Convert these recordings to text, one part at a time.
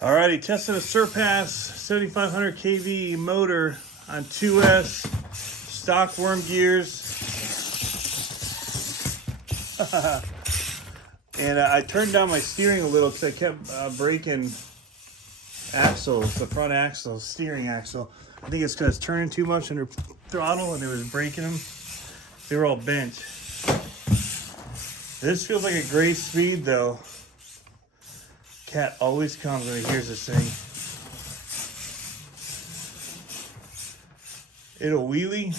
Alrighty, testing a Surpass 7500 kV motor on 2S stock worm gears. And I turned down my steering a little because I kept breaking axles, the front axle, steering axle. I think it's because it's turning too much under throttle and it was breaking them. They were all bent. This feels like a great speed though. Cat always comes when he hears this thing. It'll wheelie.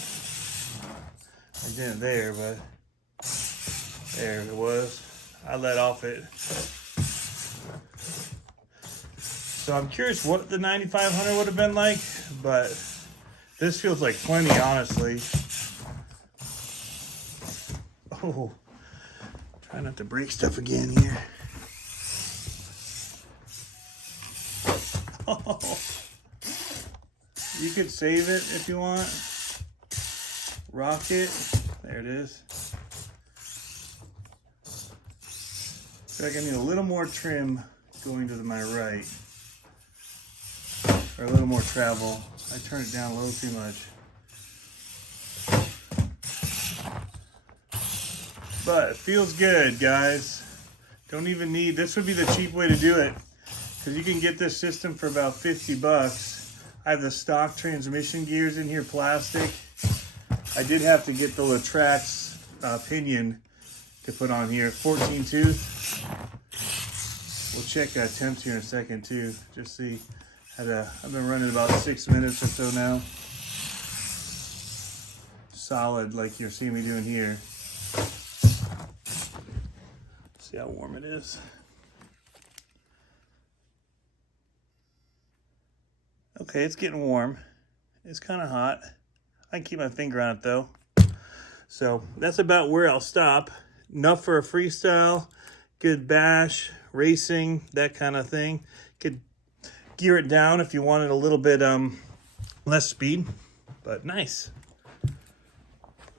I didn't there, but there it was. I let off it. So I'm curious what the 9500 would have been like, but this feels like plenty, honestly. Oh, try not to break stuff again here. Oh, you could save it if you want. Rocket, there it is. Feel like I need a little more trim going to my right, or a little more travel. I turned it down a little too much. But it feels good, guys. Don't even need, this would be the cheap way to do it, because you can get this system for about 50 bucks. I have the stock transmission gears in here, plastic. I did have to get the Latrax pinion to put on here, 14 tooth. We'll check temps here in a second too, just see. I've been running about 6 minutes or so now. Solid, like you're seeing me doing here. See how warm it is. Okay, it's getting warm. It's kind of hot. I can keep my finger on it though. So that's about where I'll stop. Enough for a freestyle, good bash, racing, that kind of thing. Could gear it down if you wanted a little bit less speed, but nice.